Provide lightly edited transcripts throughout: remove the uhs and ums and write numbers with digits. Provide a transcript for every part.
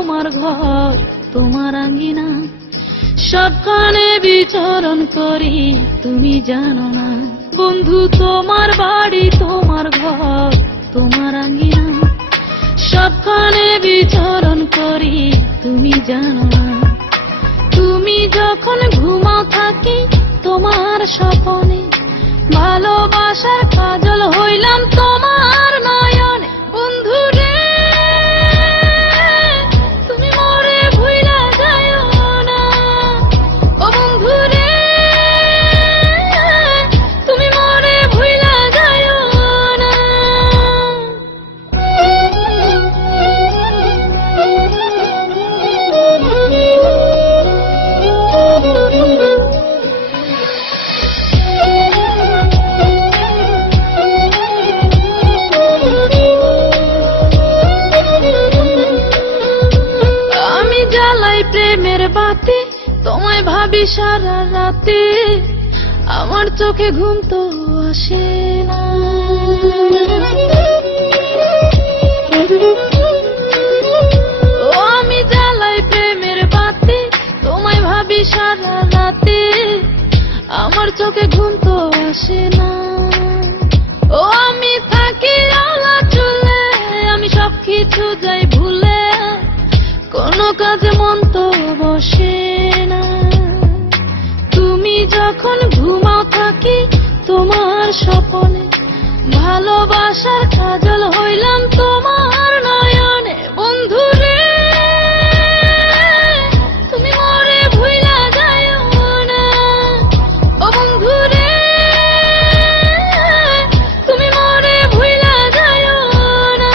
তোমার ঘর তোমার আঙ্গিনা, সবখানে বিচরণ করি তুমি জানো না। বন্ধু তোমার বাড়ি তোমার ঘর তোমার আঙ্গিনা, সবখানে বিচরণ করি তুমি জানো না। তুমি যখন ঘুমাও থাকি তোমার স্বপনে, ভালোবাসার কাজল হইলাম তোমার নয়নে। বন্ধু রে তুমি মরে ভুইলা যাইও না, ও বন্ধু রে তুমি মরে ভুইলা যাইও না। আমি জ্বালাই প্রেমের বাতি, তোমায় ভাবি সারা রাতে, আমার চোখে ঘুম তো আসে না। ও আমি জ্বালাই প্রেমের বাতি, তোমায় ভাবি সারা রাতে, আমার চোখে ঘুম তো আসে না। ও আমি থাকি আলা চুলে, আমি সবকিছু যাই ভুলে, কোনো কাজে মন তো বসে না। তুমি যখন ঘুমাও থাকি তোমার স্বপনে, ভালোবাসার কাজল হইলাম তোমার নয়নে। বন্ধু রে তুমি মরে ভুইলা যাইও না, ও বন্ধু রে তুমি মরে ভুইলা যাইও না।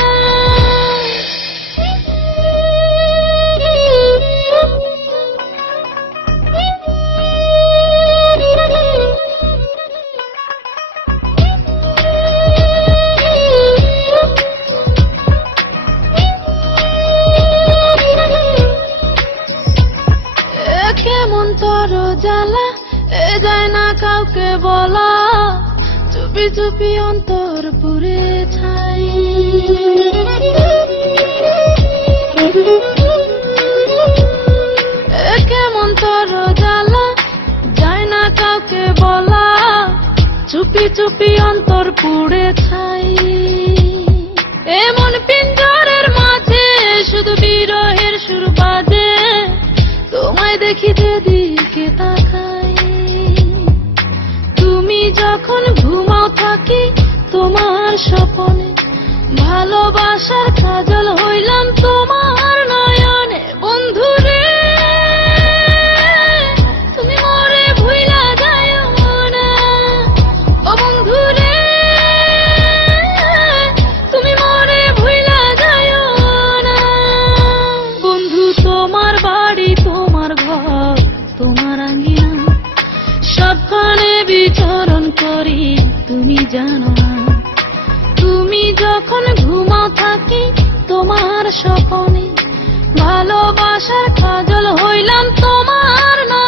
কেমন তোর জ্বালা এ যায় না কাউকে বলা, চুপি চুপি অন্তর পুড়ে ছাই। কেমন তোর জ্বালা যায় না কাউকে বলা, চুপি চুপি অন্তর পুড়ে ছাই। এমন পিঞ্জরের মাঝে শুধু বিরহের সুর বাজে, তোমায় দেখি যেদিকে তাকাই। তুমি যখন ঘুমাও থাকি তোমার স্বপনে, ভালোবাসার কাজল হইলাম তোমার নয়নে। বন্ধু রে তুমি মরে ভুইলা যাইও না, ও বন্ধু রে তুমি মরে ভুইলা যাইও না। বন্ধু তোমার বাড়ি তোমার ঘর তোমার আঙ্গিনা, সবখানে বিচরণ করি তুমি জানো না। তুমি যখন ঘুমাও থাকি তোমার স্বপনে, ভালোবাসার কাজল হইলাম তোমার নয়নে।